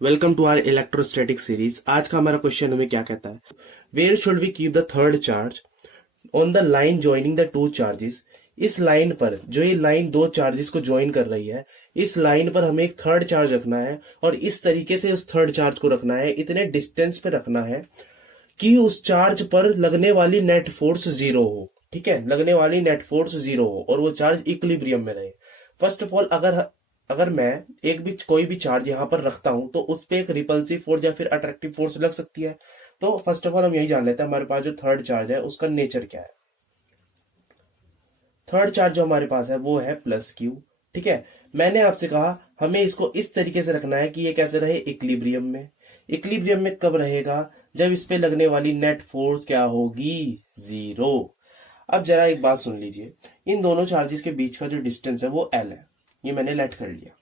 Welcome to our electrostatic series. आज का हमारा क्वेश्चन हमें क्या कहता है, where should we keep the third charge on the line joining the two charges. इस लाइन पर, जो ये लाइन दो चार्जेस को ज्वाइन कर रही है, इस लाइन पर हमें एक थर्ड चार्ज रखना है और इस तरीके से उस थर्ड चार्ज को रखना है, इतने डिस्टेंस पे रखना है कि उस चार्ज पर लगने वाली नेट फोर्स जीरो हो। ठीक है, लगने वाली नेट फोर्स जीरो हो और वो चार्ज इक्विलिब्रियम में रहे। फर्स्ट ऑफ ऑल, अगर अगर मैं एक भी कोई भी चार्ज यहां पर रखता हूं तो उस पे एक रिपल्सिव फोर्स या फिर अट्रैक्टिव फोर्स लग सकती है। तो फर्स्ट ऑफ ऑल हम यही जान लेते हैं हमारे पास जो थर्ड चार्ज है उसका नेचर क्या है। थर्ड चार्ज जो हमारे पास है वो है प्लस क्यू। ठीक है, मैंने आपसे कहा हमें इसको इस तरीके से रखना है कि ये कैसे रहे, इक्विलिब्रियम में। इक्विलिब्रियम में कब रहेगा, जब इस पे लगने वाली नेट फोर्स क्या होगी, जीरो। अब जरा एक बात सुन लीजिए, इन दोनों चार्जेस के बीच का जो डिस्टेंस है वो एल है, ये मैंने लेट कर लिया।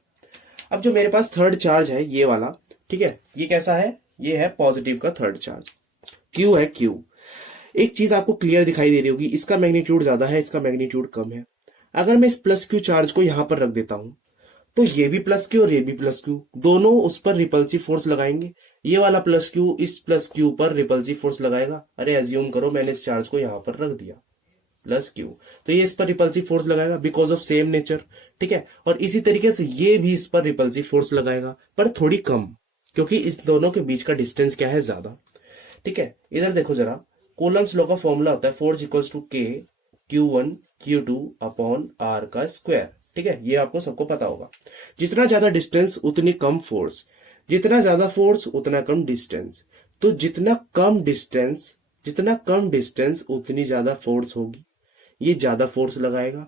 अब जो मेरे पास थर्ड चार्ज है ये वाला, ठीक है, ये कैसा है, ये है पॉजिटिव का थर्ड चार्ज, क्यू है क्यू। एक चीज आपको क्लियर दिखाई दे रही होगी, इसका मैग्नीट्यूड ज्यादा है, इसका मैग्नीट्यूड कम है। अगर मैं इस प्लस क्यू चार्ज को यहां पर रख देता हूं तो ये भी प्लस क्यू और ये भी प्लस क्यू, दोनों उस पर रिपल्सिव फोर्स लगाएंगे। ये वाला प्लस क्यू इस प्लस क्यू पर रिपल्सिव फोर्स लगाएगा। अरे एज्यूम करो मैंने इस चार्ज को यहां पर रख दिया प्लस क्यू, तो ये इस पर रिपल्सिव फोर्स लगाएगा बिकॉज ऑफ सेम नेचर। ठीक है, और इसी तरीके से ये भी इस पर रिपल्सिव फोर्स लगाएगा पर थोड़ी कम, क्योंकि इस दोनों के बीच का डिस्टेंस क्या है, ज्यादा। ठीक है, इधर देखो जरा, कूलम्स लॉ का फॉर्मूला होता है फोर्स इक्वल्स टू के Q1 Q2 अपॉन आर का स्क्वायर। ठीक है, ये आपको सबको पता होगा। जितना ज्यादा डिस्टेंस उतनी कम फोर्स, जितना ज्यादा फोर्स उतना कम डिस्टेंस। तो जितना कम डिस्टेंस उतनी ज्यादा फोर्स होगी, ये ज्यादा फोर्स लगाएगा।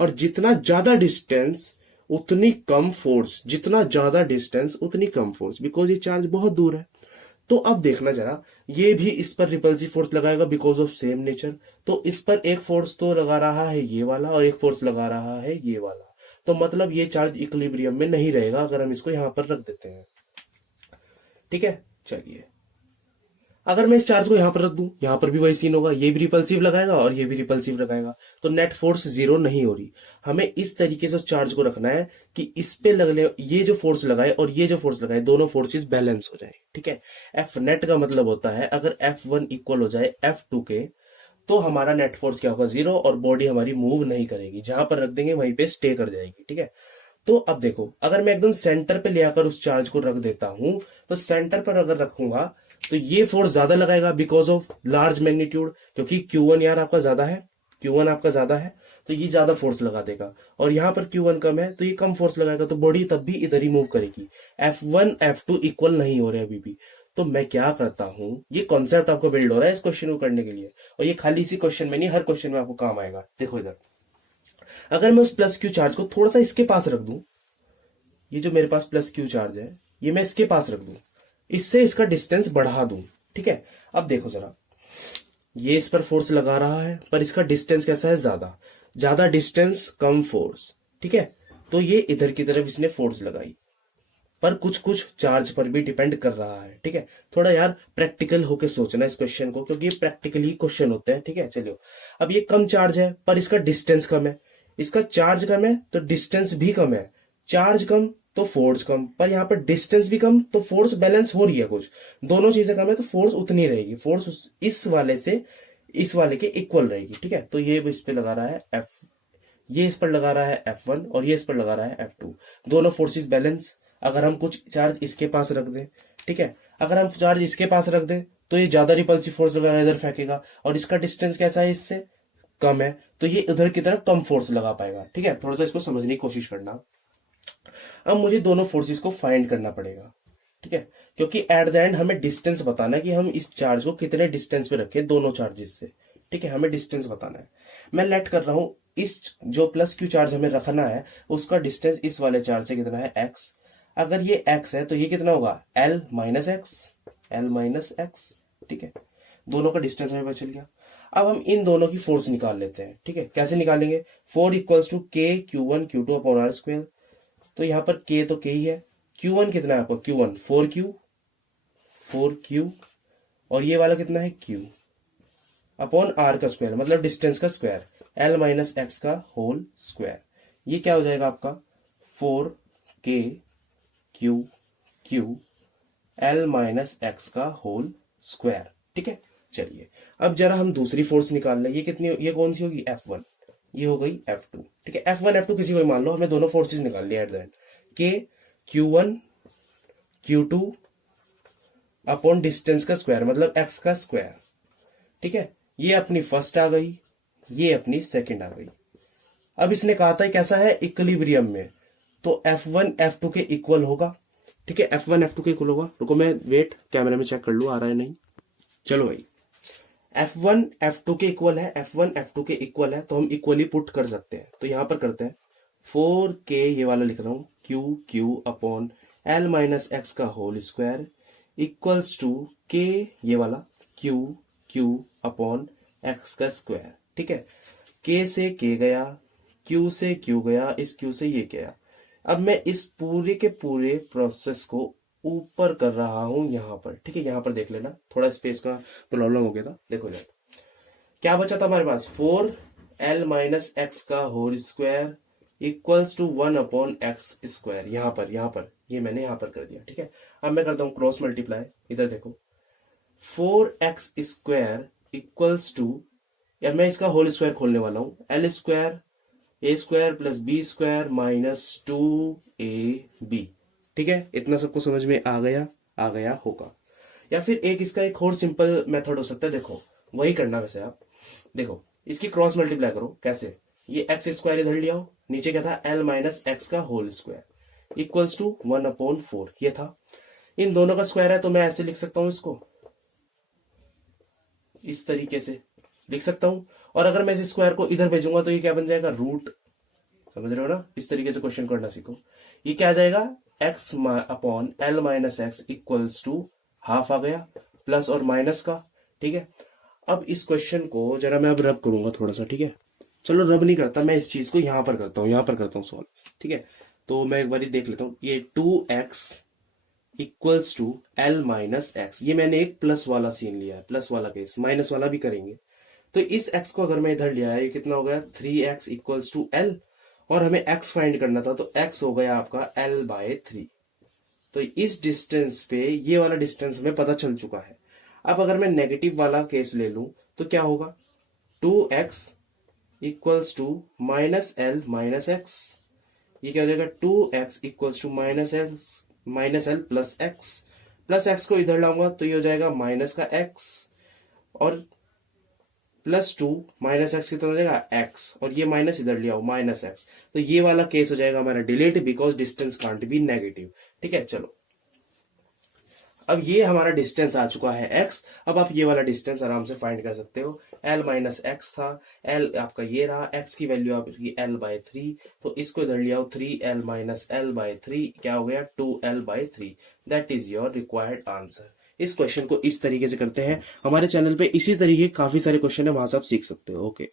और जितना ज्यादा डिस्टेंस उतनी कम फोर्स, जितना ज्यादा डिस्टेंस उतनी कम फोर्स, बिकॉज ये चार्ज बहुत दूर है। तो अब देखना जरा, ये भी इस पर रिपल्सिव फोर्स लगाएगा बिकॉज ऑफ सेम नेचर। तो इस पर एक फोर्स तो लगा रहा है ये वाला और एक फोर्स लगा रहा है ये वाला, तो मतलब ये चार्ज इक्विलिब्रियम में नहीं रहेगा अगर हम इसको यहां पर रख देते हैं। ठीक है, चलिए, अगर मैं इस चार्ज को यहां पर रख दूं, यहां पर भी वही सीन होगा, ये भी रिपल्सिव लगाएगा और ये भी रिपल्सिव लगाएगा, तो नेट फोर्स जीरो नहीं हो रही। हमें इस तरीके से उस चार्ज को रखना है कि इस पे लगने, ये जो फोर्स लगाए और ये जो फोर्स लगाए, दोनों फोर्सेस बैलेंस हो जाए। ठीक है, एफ नेट का मतलब होता है अगर F1 इक्वल हो जाए F2 के, तो हमारा नेट फोर्स क्या होगा, जीरो, और बॉडी हमारी मूव नहीं करेगी, जहां पर रख देंगे वहीं पे स्टे कर जाएगी। ठीक है, तो अब देखो, अगर मैं एकदम सेंटर पे ले आकर उस चार्ज को रख देता हूं, तो सेंटर पर अगर रखूंगा तो ये फोर्स ज्यादा लगाएगा बिकॉज ऑफ लार्ज मैग्नीट्यूड, क्योंकि Q1 यार आपका ज्यादा है, Q1 आपका ज्यादा है, तो ये ज्यादा फोर्स लगा देगा। और यहां पर Q1 कम है तो ये कम फोर्स लगाएगा, तो बॉडी तब भी इधर ही मूव करेगी। F1 F2 इक्वल नहीं हो रहे अभी भी। तो मैं क्या करता हूं, ये कॉन्सेप्ट आपको बिल्ड हो रहा है इस क्वेश्चन को करने के लिए, और ये खाली इसी क्वेश्चन में नहीं, हर क्वेश्चन में आपको काम आएगा। देखो इधर, अगर मैं उस प्लस क्यू चार्ज को थोड़ा सा इसके पास रख दूं, ये जो मेरे पास प्लस क्यू चार्ज है ये मैं इसके पास रख दूं, इससे इसका डिस्टेंस बढ़ा दूं। ठीक है, अब देखो जरा, ये इस पर फोर्स लगा रहा है पर इसका डिस्टेंस कैसा है, ज्यादा। ज्यादा डिस्टेंस कम फोर्स। ठीक है, तो ये इधर की तरफ इसने फोर्स लगाई, पर कुछ कुछ चार्ज पर भी डिपेंड कर रहा है। ठीक है, थोड़ा यार प्रैक्टिकल होके सोचना इस क्वेश्चन को, क्योंकि ये प्रैक्टिकली क्वेश्चन होते हैं। ठीक है, चलिए, अब ये कम चार्ज है पर इसका डिस्टेंस कम है, इसका चार्ज कम है तो डिस्टेंस भी कम है, चार्ज कम तो फोर्स कम, पर यहाँ पर डिस्टेंस भी कम तो फोर्स बैलेंस हो रही है कुछ, दोनों चीजें कम है तो फोर्स उतनी रहेगी, फोर्स इस वाले से इस वाले के इक्वल रहेगी। ठीक है, तो ये इस पे लगा रहा है एफ, ये इस पर लगा रहा है F1 और ये इस पर लगा रहा है F2, दोनों फोर्सेस बैलेंस। अगर हम कुछ चार्ज इसके पास रख दें, ठीक है, अगर हम चार्ज इसके पास रख दें तो ये ज्यादा रिपल्सिव फोर्स लगा इधर फेंकेगा, और इसका डिस्टेंस कैसा है, इससे कम है, तो ये उधर की तरफ कम फोर्स लगा पाएगा। ठीक है, थोड़ा सा इसको समझने की कोशिश करना। अब मुझे दोनों फोर्सेस को फाइंड करना पड़ेगा। ठीक है, क्योंकि एट द एंड हमें डिस्टेंस बताना है कि हम इस चार्ज को कितने डिस्टेंस पे रखें दोनों चार्जेस से। ठीक है, हमें डिस्टेंस बताना है। मैं लेट कर रहा हूं, इस जो प्लस क्यू चार्ज हमें रखना है उसका डिस्टेंस इस वाले चार्ज से कितना है, x। अगर ये x है तो ये कितना होगा, L माइनस एक्स। ठीक है, दोनों का डिस्टेंस हमें पता चल गया। अब हम इन दोनों की फोर्स निकाल लेते हैं। ठीक है, कैसे निकालेंगे, 4 इक्वल्स टू के Q1 Q2 upon are square. तो यहां पर k तो k ही है, Q1 कितना है आपका, Q1 4Q, और ये वाला कितना है Q अपॉन आर का स्क्वायर, मतलब डिस्टेंस का स्क्वायर, L माइनस एक्स का होल स्क्वायर। ये क्या हो जाएगा आपका, 4K Q L minus x का होल स्क्वायर। ठीक है, चलिए अब जरा हम दूसरी फोर्स निकाल लें। ये कितनी, ये कौन सी होगी, F1, ये हो गई F2। ठीक है, F1 F2 किसी को भी मान लो, हमें दोनों फोर्सेस निकाल लिया एट द एंड। के Q1 Q2 अपॉन डिस्टेंस का स्क्वायर मतलब x का स्क्वायर। ठीक है, ये अपनी फर्स्ट आ गई, ये अपनी सेकंड आ गई। अब इसने कहा था कैसा है, इक्विलिब्रियम में, तो F1 F2 के इक्वल होगा। ठीक है, F1 F2 के इक्वल होगा। रुको मैं वेट कैमरे में चेक कर लूं आ रहा है नहीं। चलो भाई, F1 F2 के इक्वल है, F1 F2 के इक्वल है, तो हम इक्वली पुट कर सकते हैं। तो यहां पर करते हैं 4k, ये वाला लिख रहा हूं, Q upon L minus x का whole square equals to k, ये वाला Q अपॉन एक्स का स्क्वायर। ठीक है, k से k गया, Q से Q गया, इस Q से ये गया। अब मैं इस पूरे के पूरे प्रोसेस को ऊपर कर रहा हूं यहां पर। ठीक है, यहां पर देख लेना, थोड़ा स्पेस का प्रॉब्लम हो गया था। देखो जरा क्या बचा था हमारे पास, 4L माइनस एक्स का whole square equals to 1 upon x square. यहां पर ये मैंने यहां पर कर दिया। ठीक है, अब मैं करता हूं क्रॉस मल्टीप्लाई। इधर देखो 4x स्क्वायर इक्वल्स टू, या मैं इसका होल स्क्वायर खोलने वाला हूं, L square a square plus b square minus 2ab। ठीक है, इतना सबको समझ में आ गया होगा। या फिर इसका एक और सिंपल मेथड हो सकता है, देखो वही करना वैसे आप। देखो इसकी क्रॉस मल्टीप्लाई करो, कैसे, ये एक्स स्क्वायर इधर लिया हो, नीचे क्या था, एल माइनस एक्स का whole square equals to 1 upon 4, ये था। इन दोनों का स्क्वायर है, तो मैं ऐसे लिख सकता हूं, इसको इस तरीके से लिख सकता हूं। और अगर मैं इस स्क्वायर को इधर भेजूंगा तो ये क्या बन जाएगा, रूट। समझ रहे हो ना, इस तरीके से क्वेश्चन करना सीखो। ये क्या आ जाएगा, x upon L minus x equals to half आ गया, प्लस और माइनस का। ठीक है, अब इस क्वेश्चन को जरा मैं अब रब करूंगा थोड़ा सा। ठीक है, चलो रब नहीं करता, मैं इस चीज को यहां पर करता हूं सॉल्व। ठीक है, तो मैं एक बार देख लेता हूं, ये 2x equals to L minus x, ये मैंने एक प्लस वाला सीन लिया है, प्लस वाला केस, माइनस वाला भी करेंगे। तो इस x को अगर मैं इधर लिया है, ये कितना हो गया, 3x इक्वल्स टू l, और हमें x फाइंड करना था, तो x हो गया आपका l/3। तो इस डिस्टेंस पे ये वाला डिस्टेंस हमें पता चल चुका है। अब अगर मैं नेगेटिव वाला केस ले लूं तो क्या होगा, 2x equals to minus L minus x, ये क्या हो जाएगा, 2x equals to minus L plus x को इधर लाऊंगा तो ये हो जाएगा माइनस का x, और प्लस 2 माइनस एक्स कितना हो जाएगा, x, और ये माइनस इधर लिया हो माइनस एक्स। तो ये वाला केस हो जाएगा हमारा delete, because distance can't be negative. ठीक है, चलो अब ये हमारा डिस्टेंस आ चुका है x। अब आप ये वाला डिस्टेंस आराम से फाइंड कर सकते हो। l माइनस एक्स था, l आपका ये रहा, x की वैल्यू आपकी l/3, तो इसको इधर लिया हो 3l माइनस l/3, क्या हो गया 2l/3। That is your required answer. इस क्वेश्चन को इस तरीके से करते हैं। हमारे चैनल पे इसी तरीके काफी सारे क्वेश्चन है, वहां से आप सीख सकते हो। ओके।